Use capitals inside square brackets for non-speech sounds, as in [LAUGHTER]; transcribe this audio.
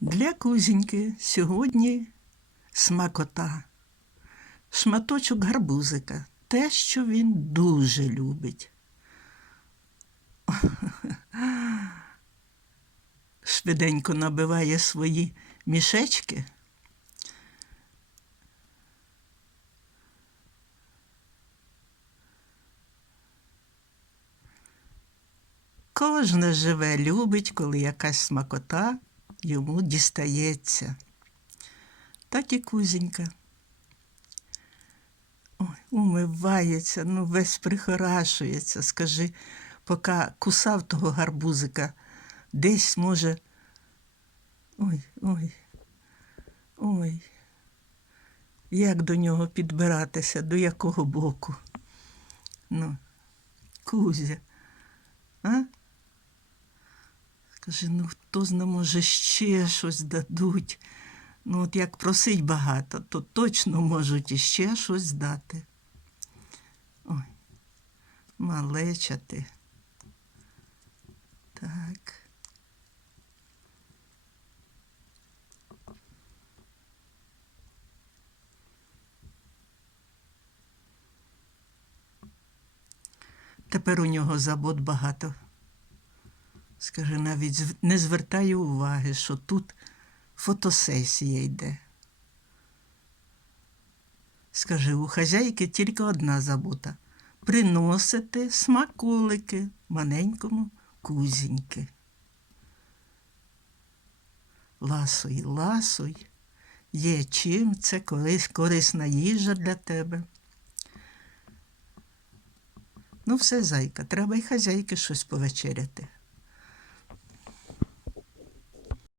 Для кузіньки сьогодні смакота, шматочок гарбузика, те, що він дуже любить. [LAUGHS] Швиденько набиває свої мішечки. Кожне живе любить, коли якась смакота йому дістається. Так і кузенька. Ой, умивається, ну весь прихорашується. Скажи, поки кусав того гарбузика, десь може. Ой, ой, ой. Як до нього підбиратися, до якого боку? Ну, Кузя, а? Каже, ну хто зна, може, ще щось дадуть. Ну, от як просить багато, то точно можуть іще щось дати. Ой, малеча ти. Так. Тепер у нього забот багато. Скажи, навіть не звертаю уваги, що тут фотосесія йде. Скажи, у хазяйки тільки одна забота приносити смаколики маленькому кузіньки. Ласуй, ласуй, є чим це колись корисна їжа для тебе. Ну, все, зайка, треба й хазяйки щось повечеряти.